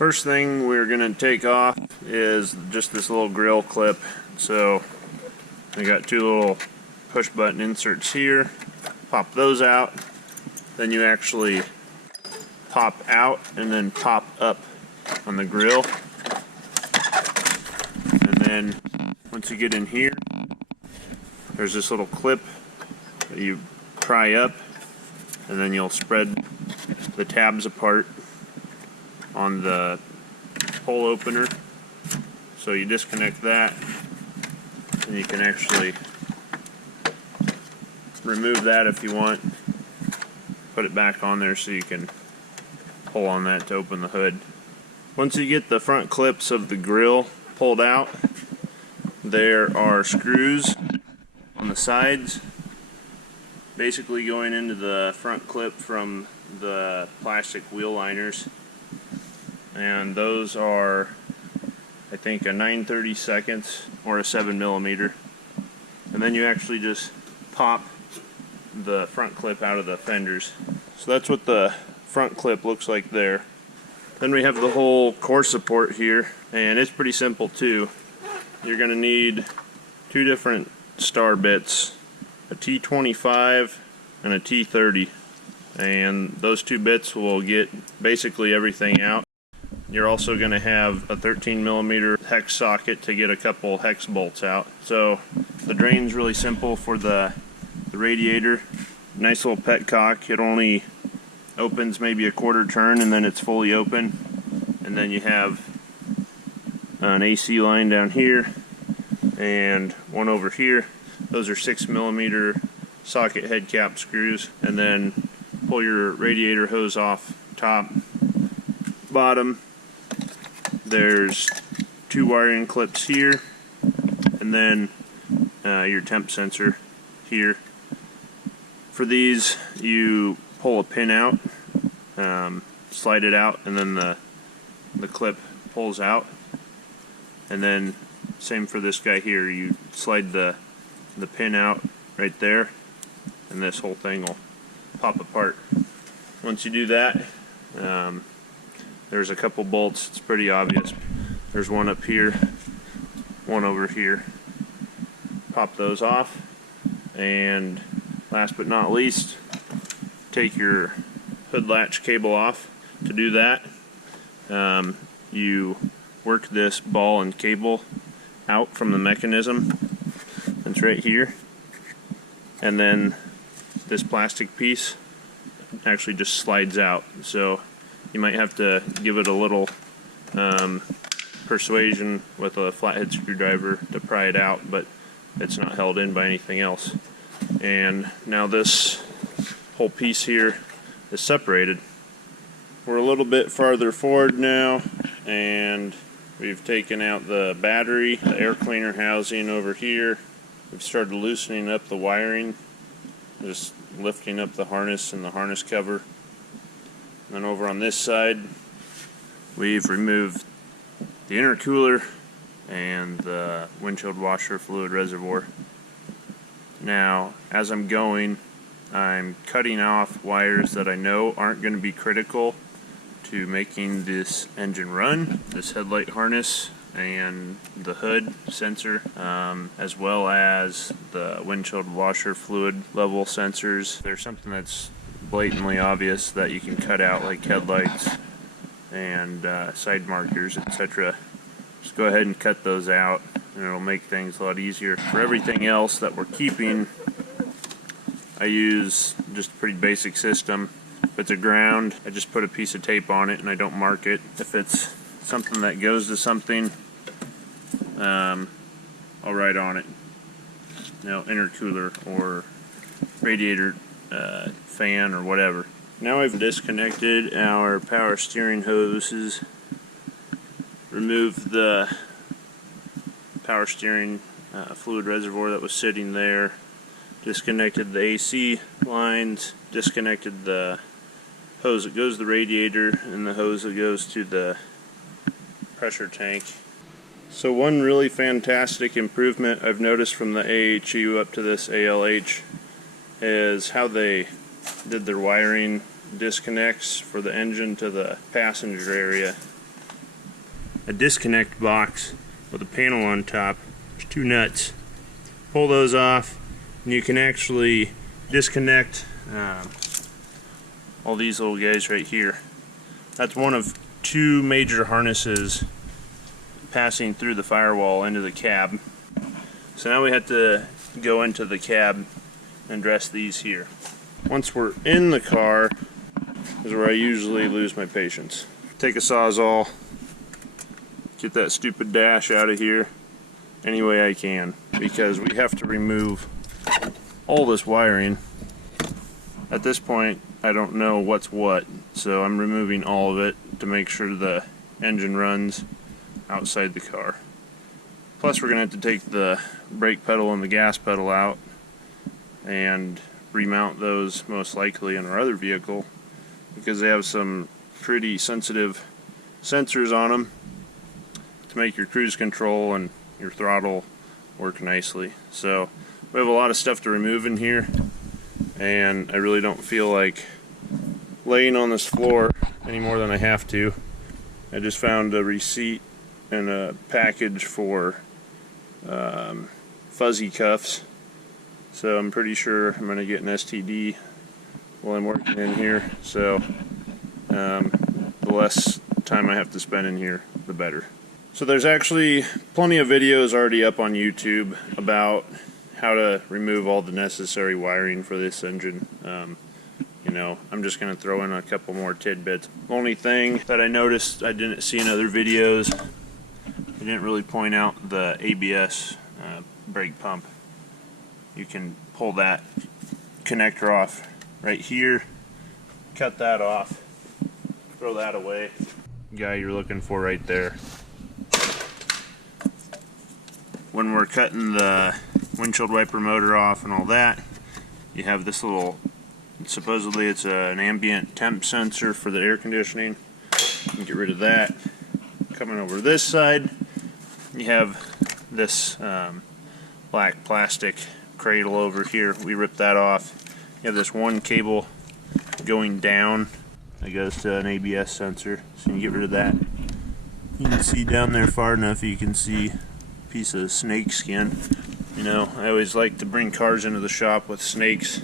First thing we're going to take off is just this little grill clip. So I got two little push button inserts here. Pop those out. Then you actually pop out and then pop up on the grill. And then once you get in here, there's this little clip that you pry up, and then you'll spread the tabs apart on the hole opener. So you disconnect that, and you can actually remove that if you want. Put it back on there so you can pull on that to open the hood. Once you get the front clips of the grill pulled out, there are screws on the sides, basically going into the front clip from the plastic wheel liners, and those are, I think, a 9/32 or a 7mm, and then you actually just pop the front clip out of the fenders. So that's what the front clip looks like there. Then we have the whole core support here, and it's pretty simple too. You're going to need two different star bits, a T25 and a T30, and those two bits will get basically everything out. You're also going to have a 13mm hex socket to get a couple hex bolts out. So the drain's really simple for the radiator. Nice little petcock. It only opens maybe a quarter turn and then it's fully open. And then you have an AC line down here and one over here. Those are 6mm socket head cap screws. And then pull your radiator hose off top, bottom. There's two wiring clips here, and then your temp sensor here. For these, you pull a pin out, slide it out, and then the clip pulls out. And then same for this guy here. You slide the pin out right there, and this whole thing will pop apart. Once you do that, there's a couple bolts. It's pretty obvious. There's one up here, one over here. Pop those off, and last but not least, take your hood latch cable off. To do that, you work this ball and cable out from the mechanism. It's right here, and then this plastic piece actually just slides out. So you might have to give it a little persuasion with a flathead screwdriver to pry it out, but it's not held in by anything else. And now this whole piece here is separated. We're a little bit farther forward now, and we've taken out the battery, the air cleaner housing over here. We've started loosening up the wiring, just lifting up the harness and the harness cover. And then over on this side, we've removed the intercooler and the windshield washer fluid reservoir. Now, as I'm going, I'm cutting off wires that I know aren't going to be critical to making this engine run. This headlight harness and the hood sensor, as well as the windshield washer fluid level sensors. There's something that's blatantly obvious that you can cut out, like headlights and side markers, etc. Just go ahead and cut those out, and it'll make things a lot easier. For everything else that we're keeping, I use just a pretty basic system. If it's a ground, I just put a piece of tape on it and I don't mark it. If it's something that goes to something, I'll write on it, intercooler or radiator fan or whatever. Now I've disconnected our power steering hoses, removed the power steering fluid reservoir that was sitting there, disconnected the AC lines, disconnected the hose that goes to the radiator and the hose that goes to the pressure tank. So one really fantastic improvement I've noticed from the AHU up to this ALH is how they did their wiring disconnects for the engine to the passenger area. a disconnect box with a panel on top. There's 2 nuts. Pull those off and you can actually disconnect all these little guys right here. That's one of 2 major harnesses passing through the firewall into the cab. So now we have to go into the cab and dress these here. Once we're in the car is where I usually lose my patience. Take a Sawzall, get that stupid dash out of here any way I can, because we have to remove all this wiring. At this point I don't know what's what, so I'm removing all of it to make sure the engine runs outside the car. Plus we're going to have to take the brake pedal and the gas pedal out and remount those most likely in our other vehicle, because they have some pretty sensitive sensors on them to make your cruise control and your throttle work nicely. So we have a lot of stuff to remove in here, and I really don't feel like laying on this floor any more than I have to. I just found a receipt and a package for fuzzy cuffs, so I'm pretty sure I'm going to get an STD while I'm working in here, so the less time I have to spend in here, the better. So there's actually plenty of videos already up on YouTube about how to remove all the necessary wiring for this engine. You know, I'm just going to throw in a couple more tidbits. The only thing that I noticed I didn't see in other videos, I didn't really point out the ABS brake pump. You can pull that connector off right here, cut that off, throw that away. Guy you're looking for right there. When we're cutting the windshield wiper motor off and all that, you have this little, supposedly it's an ambient temp sensor for the air conditioning. You can get rid of that. Coming over this side, you have this black plastic cradle over here. We ripped that off. You have this one cable going down that goes to an ABS sensor, so you can get rid of that. You can see down there far enough you can see a piece of snake skin. You know, I always like to bring cars into the shop with snakes.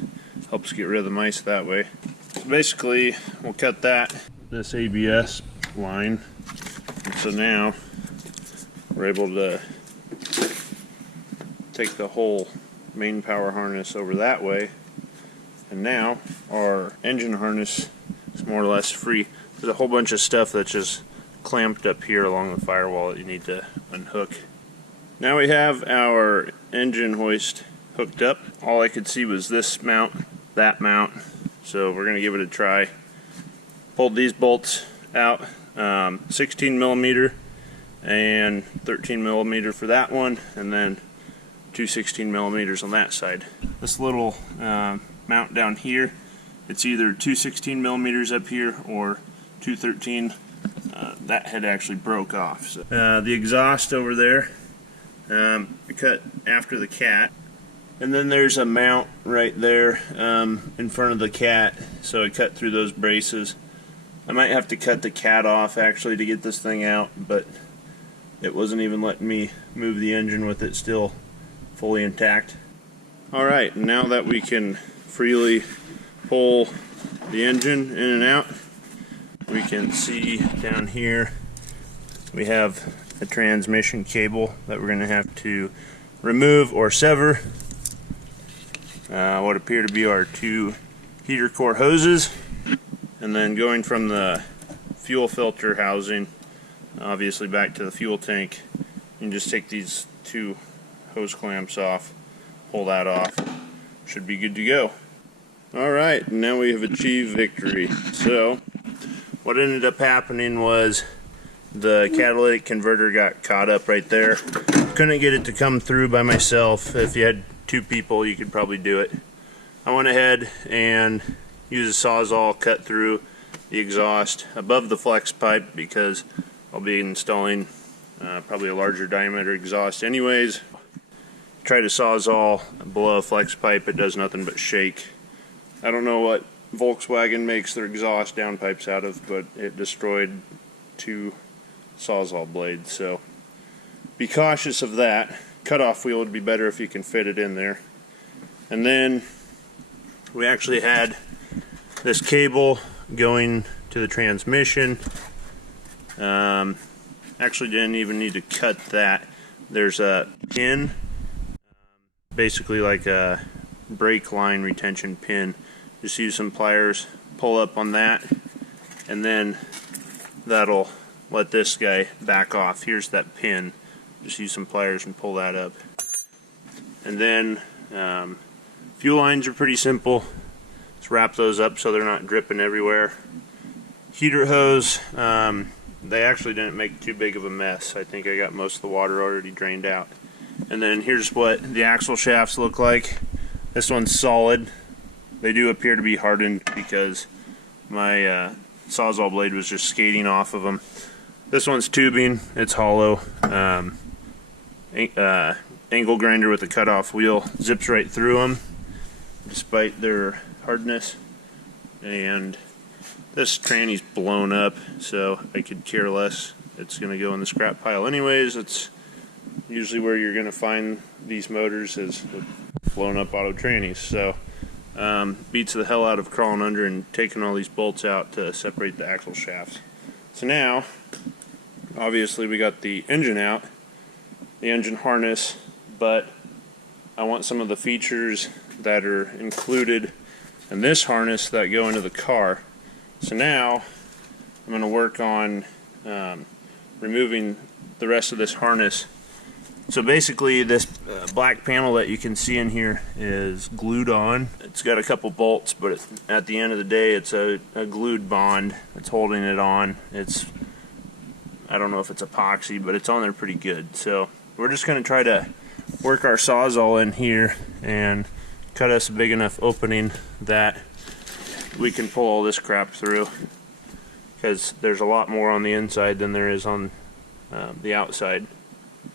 Helps get rid of the mice that way. So basically, we'll cut this ABS line, and so now we're able to take the whole main power harness over that way, and now our engine harness is more or less free. There's a whole bunch of stuff that's just clamped up here along the firewall that you need to unhook. Now we have our engine hoist hooked up. All I could see was this mount, that mount, so we're going to give it a try. Pulled these bolts out, 16 millimeter and 13 millimeter for that one, and then 2 16 millimeters on that side. This little mount down here, it's either 2 16 millimeters up here or 2 13. That head actually broke off. So, the exhaust over there, I cut after the cat, and then there's a mount right there in front of the cat, so I cut through those braces. I might have to cut the cat off actually to get this thing out, but it wasn't even letting me move the engine with it still fully intact. Alright, now that we can freely pull the engine in and out, we can see down here we have a transmission cable that we're going to have to remove or sever. What appear to be our 2 heater core hoses, and then going from the fuel filter housing obviously back to the fuel tank, you can just take these 2 hose clamps off, pull that off, should be good to go. Alright, now we have achieved victory. So what ended up happening was the catalytic converter got caught up right there. Couldn't get it to come through by myself. If you had 2 people you could probably do it. I went ahead and used a Sawzall, cut through the exhaust above the flex pipe because I'll be installing probably a larger diameter exhaust anyways. Try to Sawzall below a flex pipe, it does nothing but shake. I don't know what Volkswagen makes their exhaust downpipes out of, but it destroyed 2 Sawzall blade, so be cautious of that. Cutoff wheel would be better if you can fit it in there. And then we actually had this cable going to the transmission. Actually didn't even need to cut that. There's a pin, basically like a brake line retention pin. Just use some pliers, pull up on that, and then that'll let this guy back off. Here's that pin. Just use some pliers and pull that up. And then fuel lines are pretty simple. Just wrap those up so they're not dripping everywhere. Heater hose, they actually didn't make too big of a mess. I think I got most of the water already drained out. And then here's what the axle shafts look like. This one's solid. They do appear to be hardened because my Sawzall blade was just skating off of them. This one's tubing. It's hollow. Angle grinder with a cutoff wheel zips right through them despite their hardness. And this tranny's blown up, so I could care less. It's going to go in the scrap pile anyways. It's usually where you're going to find these motors, is blown up auto trannies. So beats the hell out of crawling under and taking all these bolts out to separate the axle shafts. So now, obviously we got the engine out, the engine harness, but I want some of the features that are included in this harness that go into the car. So now I'm going to work on removing the rest of this harness. So basically this black panel that you can see in here is glued on. It's got a couple bolts, but at the end of the day it's a glued bond that's holding it on. I don't know if it's epoxy, but it's on there pretty good. So we're just going to try to work our Sawzall in here and cut us a big enough opening that we can pull all this crap through, because there's a lot more on the inside than there is on the outside.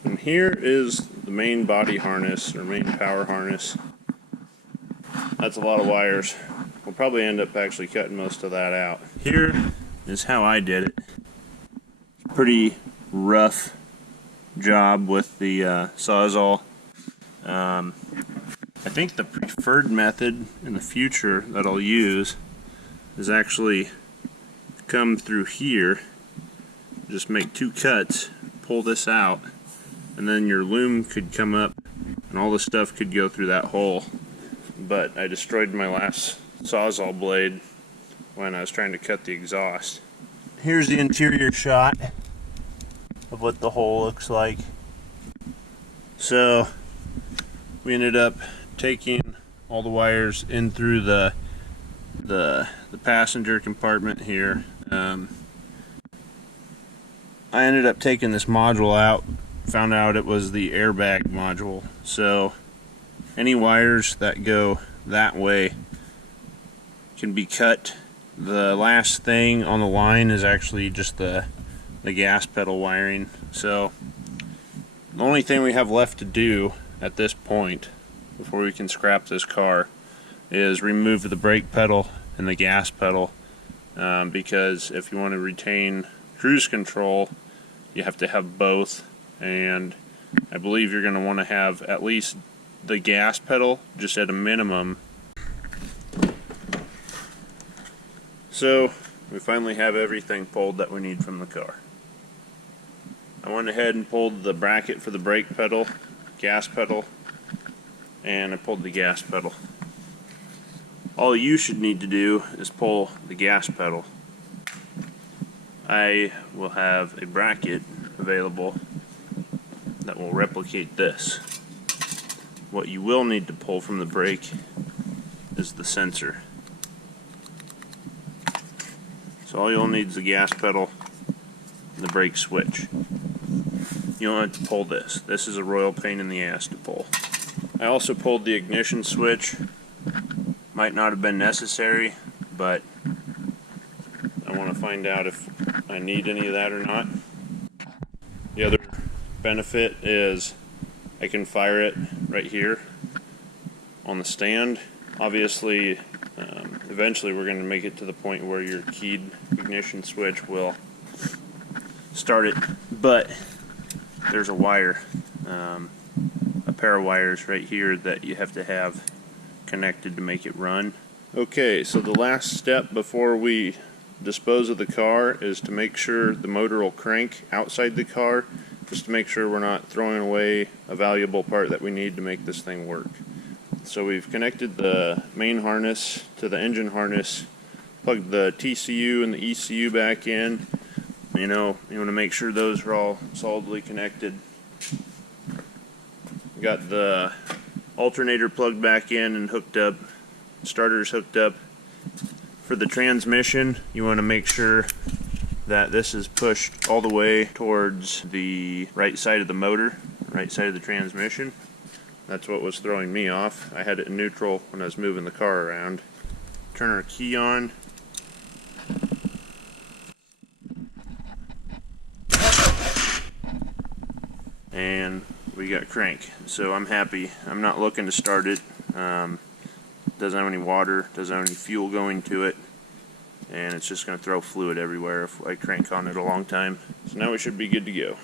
And here is the main body harness, or main power harness. That's a lot of wires. We'll probably end up actually cutting most of that out. Here is how I did it. Pretty rough job with the Sawzall. I think the preferred method in the future that I'll use is actually come through here, just make two cuts, pull this out, and then your loom could come up and all the stuff could go through that hole. But I destroyed my last Sawzall blade when I was trying to cut the exhaust. Here's the interior shot of what the hole looks like. So we ended up taking all the wires in through the passenger compartment here. I ended up taking this module out, found out it was the airbag module. So any wires that go that way can be cut. The last thing on the line is actually just the gas pedal wiring. So the only thing we have left to do at this point before we can scrap this car is remove the brake pedal and the gas pedal, because if you want to retain cruise control you have to have both, and I believe you're going to want to have at least the gas pedal just at a minimum. So we finally have everything pulled that we need from the car. I went ahead and pulled the bracket for the brake pedal, gas pedal, and I pulled the gas pedal. All you should need to do is pull the gas pedal. I will have a bracket available that will replicate this. What you will need to pull from the brake is the sensor. So all you'll need is the gas pedal and the brake switch. You don't have to pull this. This is a royal pain in the ass to pull. I also pulled the ignition switch. Might not have been necessary, but I want to find out if I need any of that or not. The other benefit is I can fire it right here on the stand. Obviously, eventually we're going to make it to the point where your keyed ignition switch will start it, but there's a wire, a pair of wires right here that you have to have connected to make it run. Okay, so the last step before we dispose of the car is to make sure the motor will crank outside the car, just to make sure we're not throwing away a valuable part that we need to make this thing work. So we've connected the main harness to the engine harness, plugged the TCU and the ECU back in. You know, you want to make sure those are all solidly connected. Got the alternator plugged back in and hooked up, starters hooked up. For the transmission, you want to make sure that this is pushed all the way towards the right side of the motor, right side of the transmission. That's what was throwing me off. I had it in neutral when I was moving the car around. Turn our key on. And we got crank. So I'm happy. I'm not looking to start it. Doesn't have any water, doesn't have any fuel going to it, and it's just going to throw fluid everywhere if I crank on it a long time. So now we should be good to go.